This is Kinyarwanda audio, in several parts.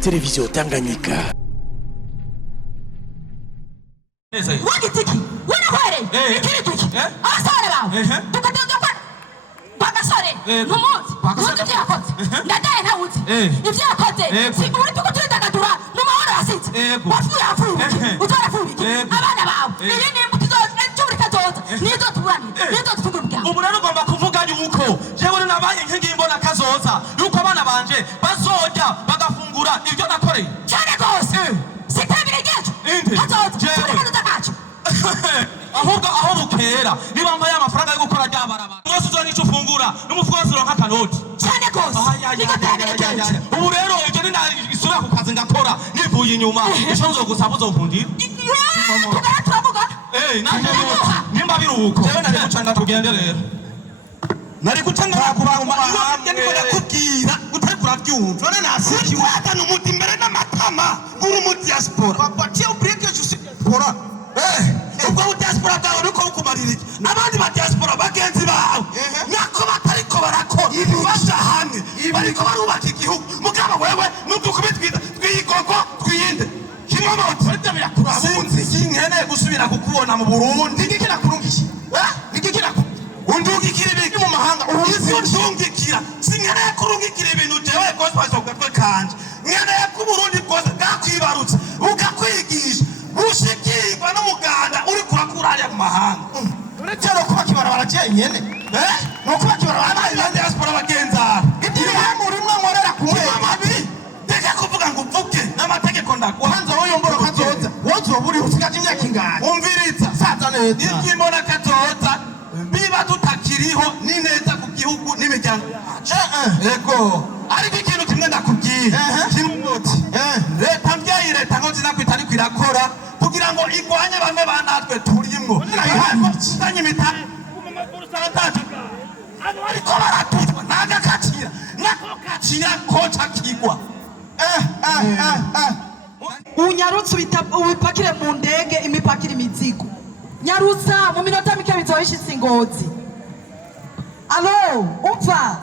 Televiziyo Tanganyika. Wagitiki winakwere ikirituki abasore bawe tukatenda kwa bagasore numuzi undi yakoze ndadaye ntawuzi ivyo yakoze siguri tukutwidagadura n'amahoro yasitse wafuye afuye utarafubiki abana bawe iyi ni imbuto z'uburi kazoza nizo tuburani nizo tufungurwa ubu rero ugomba kuvuga yuko jewe nabaye nk'imbona kazoza yuko abana banje bazorya bagafungura ibyo nakoreye cyane gose sitabire gejo kazoza aho bukera niba mbaye amafaranga yo gukora ryabarabara mwese uzo nico ufungura n'umufuko wasironka kanoti cyane gose ubu rero ibyo ni isura ku kazi ngakora nivuye inyuma ejo nzogusaba uzompundira turavuga nanje nimba biruko jewe nari gucanga tugende rero nari gucanga kubanga niko kubwira utari kurabyumva none nasikiwe atanu umuti imbere n'amatama kuri umuti diaspora papa tiyo break je suis diaspora ubwo diaspora bwawe nuko ukumarira iki abandi ba diaspora bagenzi bawe nako batariko barakora basha hamwe bariko barubaka igihugu mugaba wewe nudukubitwita twigogo twiyinde kimomoti barita birakurabuzi sinkene gusubira kukubona mu Burundi ngikira kurungishi ngikira undugikira ibintu mu mahanga isi undungikira sinkene kurungikira ibintu jewe gospel gatwe kanje nkene ku Burundi bwose gakwibarutse ugakwigisha ushikirwa n'umuganda uri kurakura mu mahanga uretse no kuba kibarabara cyenyene no kuba kibarabara abandi diaspora bagenza ibyo murimwe nkorera kumwe mabi ndeke kuvuga ngo uvuke n'amategeko ndakwanza wowe yomboro kazoza wozo buri usigaje imyaka ingana umviriza saza neza ibyimona kazoza biba tutakiriho nineza ku gihugu n'imiryango yego ariko ikintu kimwe ndakubwiye kimoti leta mbyayi leta ngozi nakwita ariko irakora kugira ngo igwanye bamwe banatwe turimwo tanye mita ariko baratuzwa nagakatira nakokatira koca kigwa unyarutse ubipakire mu ndege imipakire imizigo nyarutsa mu minota mike bizoyishitse Ngozi. Alo upfa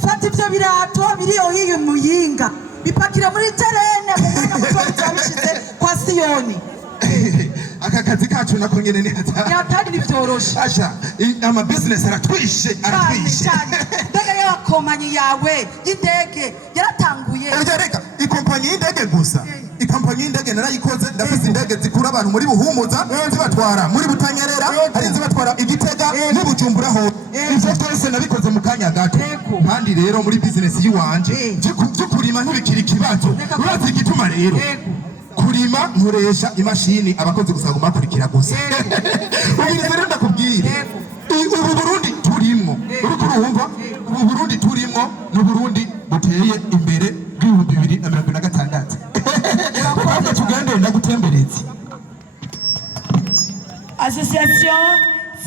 fata ivyo birato biriyo hiyo Muyinga bipakire muri terene mu mwanya muto bizoyishitse kwa Siyoni. Aka kazi kacu nako nyene ni hatari nivyoroshe asha ama business aratwishe ndege y'abakomanyi yawe y'indege yaratanguye reka ikompanyi y'indege gusa ikompanyi y'indege narayikoze ndafise indege zikura abantu muri Buhumuza zibatwara muri Butanyerera ari zibatwara Igitega n'Ibujumbura ho ivyo twese nabikoze mu kanya gato kandi rero muri business yiwanje byo kurima ntibikiri kibazo urazi igituma rero kurima nkoresha imashini abakozi gusanga makurikira gusa ubiri rero ndakubwira ubu Burundi turimwo uriko urumva ubu Burundi turimwo no Burundi buteye imbere bw'ibihumbi 2026 urakoze tugende ndagutembereza Association